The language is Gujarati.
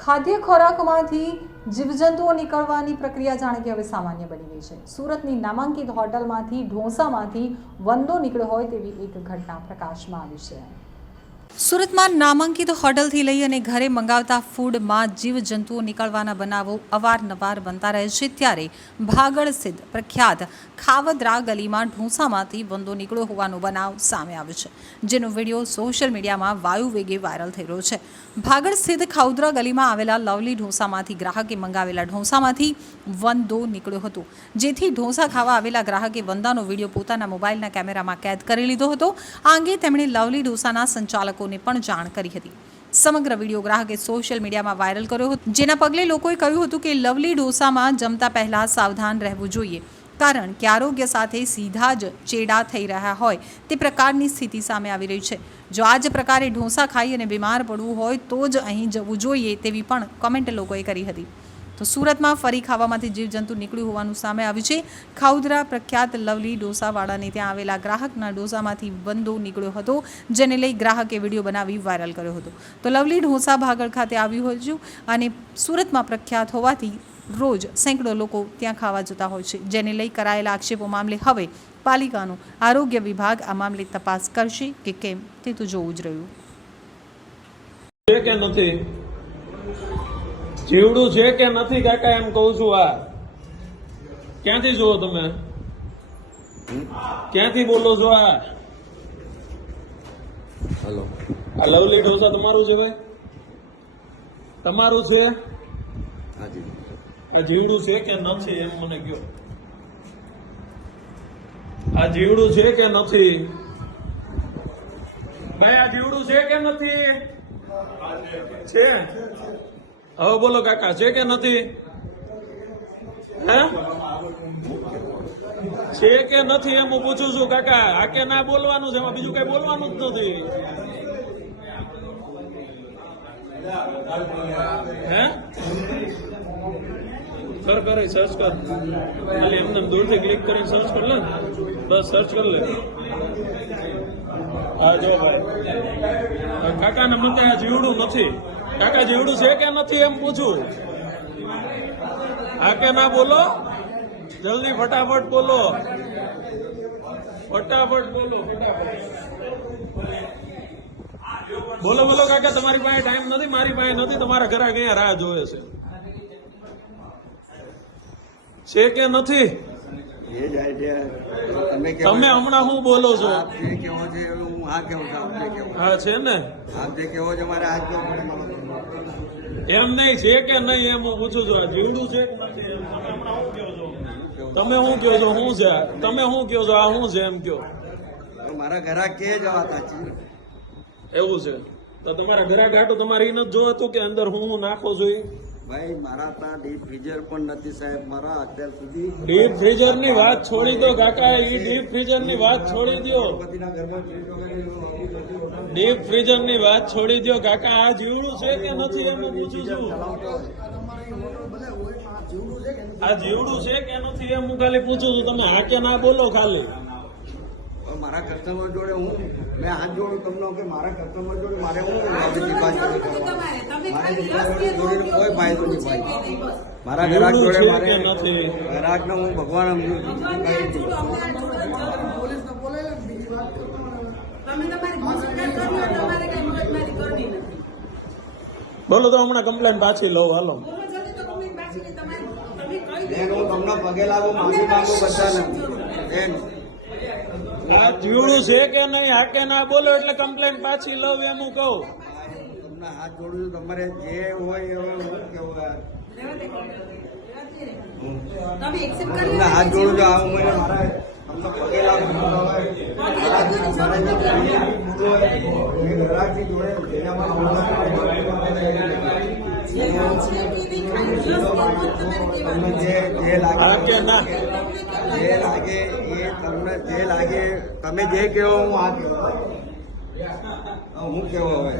ખાદ્ય ખોરાકમાંથી જીવજંતુઓ નીકળવાની પ્રક્રિયા જાણે કે હવે સામાન્ય બની ગઈ છે। સુરતની નામાંકિત હોટલમાંથી ઢોસામાંથી વંદો નીકળ્યો હોય તેવી એક ઘટના પ્રકાશમાં આવી છે। સુરતમાં નામાંકિત હોટલથી લઈ અને ઘરે મંગાવતા ફૂડમાં જીવજંતુઓ નીકળવાના બનાવો અવારનવાર બનતા રહે છે। ત્યારે ભાગળ સ્થિત પ્રખ્યાત ખાવદરા ગલીમાં ઢોસામાંથી વંદો નીકળ્યો હોવાનો બનાવ સામે આવ્યો છે, જેનો વિડીયો સોશિયલ મીડિયામાં વાયુ વેગે વાયરલ થઈ રહ્યો છે। ભાગળ સ્થિત ખાવદરા ગલીમાં આવેલા લવલી ઢોસામાંથી ગ્રાહકે મંગાવેલા ઢોસામાંથી વંદો નીકળ્યો હતો, જેથી ઢોસા ખાવા આવેલા ગ્રાહકે વંદાનો વિડીયો પોતાના મોબાઈલના કેમેરામાં કેદ કરી લીધો હતો। આ અંગે તેમણે લવલી ઢોસાના સંચાલકો પણ જાણ કરી હતી। સમગ્ર વિડીયો ગ્રાહકે સોશિયલ મીડિયામાં વાયરલ કર્યો હતો, જેના પગલે લોકોએ કહ્યું હતું કે લવલી ઢોસામાં જમતા પહેલા સાવધાન રહેવું જોઈએ, કારણ કે આરોગ્ય સાથે સીધા જ ચેડા થઈ રહ્યા હોય તે પ્રકારની સ્થિતિ સામે આવી રહી છે। જો આ જ પ્રકારે ઢોસા ખાઈ અને બીમાર પડવું હોય તો જ અહીં જવું જોઈએ તેવી પણ કોમેન્ટ લોકોએ કરી હતી। તો સુરતમાં ફરી ખાવામાંથી જીવજંતુ નીકળ્યું હોવાનું સામે આવ્યું છે। ખાઉદરા પ્રખ્યાત લવલી ઢોસાવાળાને ત્યાં આવેલા ગ્રાહકના ઢોસામાંથી વંદો નીકળ્યો હતો, જેને લઈ ગ્રાહકે વિડીયો બનાવી વાયરલ કર્યો હતો। તો લવલી ઢોસા ભાગળ ખાતે આવ્યું હતું અને સુરતમાં પ્રખ્યાત હોવાથી રોજ સેંકડો લોકો ત્યાં ખાવા જતા હોય છે, જેને લઈ કરાયેલા આક્ષેપો મામલે હવે પાલિકાનું આરોગ્ય વિભાગ આ મામલે તપાસ કરશે કે કેમ તે તો જોવું જ રહ્યું। જીવડું છે કે નથી કાકા એમ કહું છું। આ ક્યાંથી જુઓ તમે? ક્યાંથી બોલો છો? આ હેલો, આ લવલી ઢોસા તમારું છે ભાઈ? તમારું છે? હાજી। આ જીવડું છે કે નથી એમ મને કહો। આ જીવડું છે કે નથી ભાઈ? આ જીવડું છે કે નથી? છે। હવે બોલો કાકા, છે કે નથી? હે, છે કે નથી એમ હું પૂછું છું કાકા। આ કે ના બોલવાનું છે, એમાં બીજું કઈ બોલવાનું જ નથી। હે, સર કરે સર્ચ કર, ખાલી એમને દૂરથી ક્લિક કરીને સર્ચ કર લે, બસ સર્ચ કર લે। હા જો ભાઈ, કાકાને મતે આ જીવડું નથી। કાકા જીવડું છે કે નથી એમ પૂછું। હા કે ના બોલો, જલ્દી ફટાફટ બોલો, ફટાફટ બોલો, બોલો બોલો કાકા। તમારી પાસે ટાઈમ નથી, મારી પાસે નથી, તમારા ઘરે અહીંયા રાહ જોવે છે કે નથી? તમે હમણાં શું બોલો છો? હા છે ને, એમ નહીં છે કે નહીં એમ હું પૂછું છું। જીવડું છે કે નથી એમ તમે શું કહો છો? શું છે? તમે શું કહો છો? આ શું છે એમ કહો? મારા ઘરા કે જવાતા છે એવું છે તો તમારા ઘરા ગાટું તમારે એ નથી જોવાતું કે અંદર હું નાખો છો? ભાઈ મારા ત્યાં ડીપ ફ્રીઝર પણ નથી સાહેબ, મારા અત્યાર સુધી। ડીપ ફ્રીઝર ની વાત છોડી દો કાકા, એ ડીપ ફ્રીઝર ની વાત છોડી દો, ડીપ ફ્રીઝર ની વાત છોડી દો કાકા। આ જીવડું છે કે નથી એમ પૂછું છું। આ જીવડું છે કે નથી એમ હું ખાલી પૂછું છું, તમે હા કે ના બોલો ખાલી। મારા કસ્ટમર જોડે મેં હાથ જોડું તમને કે મારા કસ્ટમર જોડે મારે કોઈ ફાયદો નહીં ભાઈ। મારા ગ્રાહક જોડે મારે ગ્રાહક ને હું ભગવાન બોલો તો હમણાં કમ્પ્લેન પાછી લઉં, હાલો। હું તમને પગે લાગુ, માફી માંગુ બધાને। આ જીવડું છે કે નહીં, હા કે ના બોલો એટલે કમ્પ્લેન પાછી લઉં એમ હું કહું। તમને હાથ જોડું છું, તમારે જે હોય એ હું કેવું તમને હાથ જોડું છું। આ મને મારા તમને પગે લાગુ જે લાગે એ તમને જે લાગે તમે જે કહો હું આ કહો, હું કેવો હવે